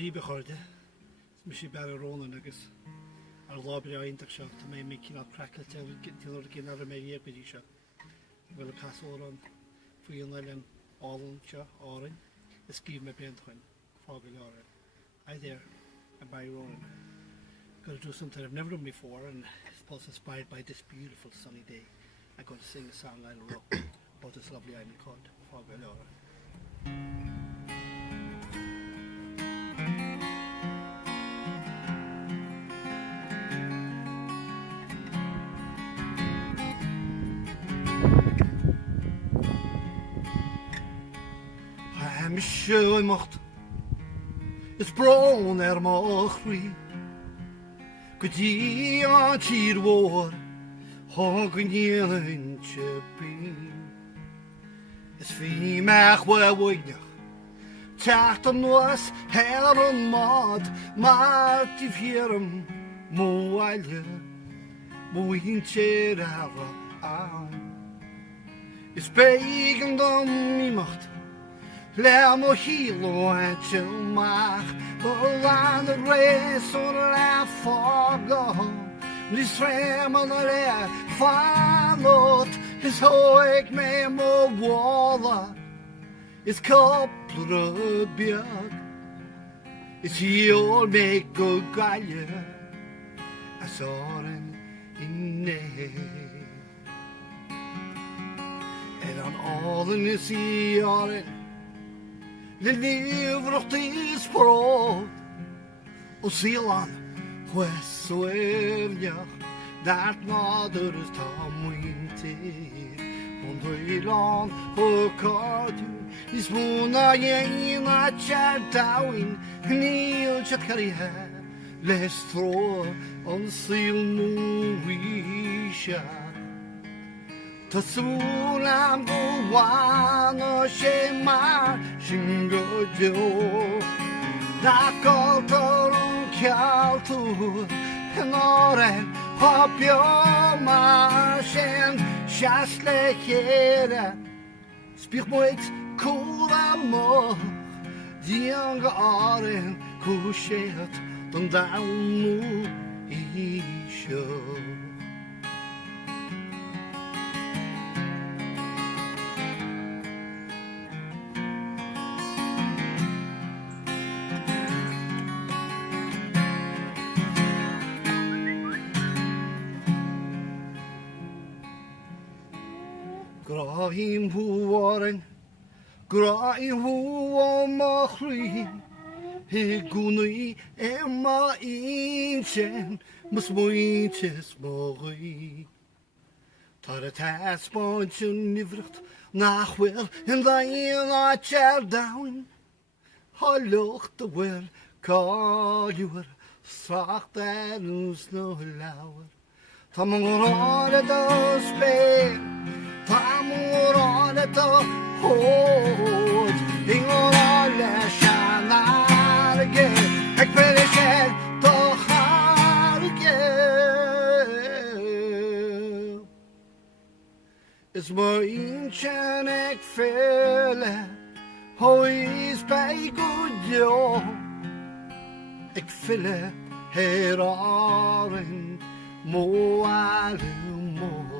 scríobh chuirde, mi sé bear Ronan agus ar lábir aintach seo, tá mé cinál cracailte tíonar cin ar mé dhéabgadí seo. Bhfuil a casóran faoi an leilin Árainn seo, Árainn, is scríobh mé bliant chuin, Fágáil Árainn. Hi there, I'm by Ronan. Going to do something I've never done before, and it's inspired by this beautiful sunny day. I'm going to sing a song I wrote about this lovely island called Fágáil Árainn. I'm sure mocht is brown má chrí go dtí an tír mhór tháinig níonainte bí. Is bhí meach bhuaineach teacht an nuas hear an mád mar tí bhíarm móile móinte rahha an. Is beig an dom ímacht le mo hílóide mach go lan a rééis ó le fága Nís réim an le fánót is hóig mé mo bhála is coppla beag is hiol mé go gaile as Árainn inné. An Árainn is Árainn le líomhreachtaí spród ó Cill huesuimneach dat náidir is tá muinte an hoileain ó cáidú is múna dhéana tear dáhain níl tead carithe leis tró an Cill nuaise. Tásúil am go bhána sé mar sin go deo Naáiltar an cealtú an Árainn Tá beo mar sin seas le chéire Spíoch muid cúra mo dí an go Árainn cúiséad don damhnú í seo. Grahím húárainn, grahím hú má chrí, he gúnaí má intin, mas muintes móí. Tar a táspáinte nifrecht nachhfuil in daon á tear dáhain, há lucht a bhfuil cáiliúr, sracht anús nó leabhar. Tá mórrála do spéir, tá mórrála do hód, i ngórála seanarge, ag bheile sé do charge. Is mar intin ag féile, hóis bei go deo, ag fille her Árainn mó alú mó.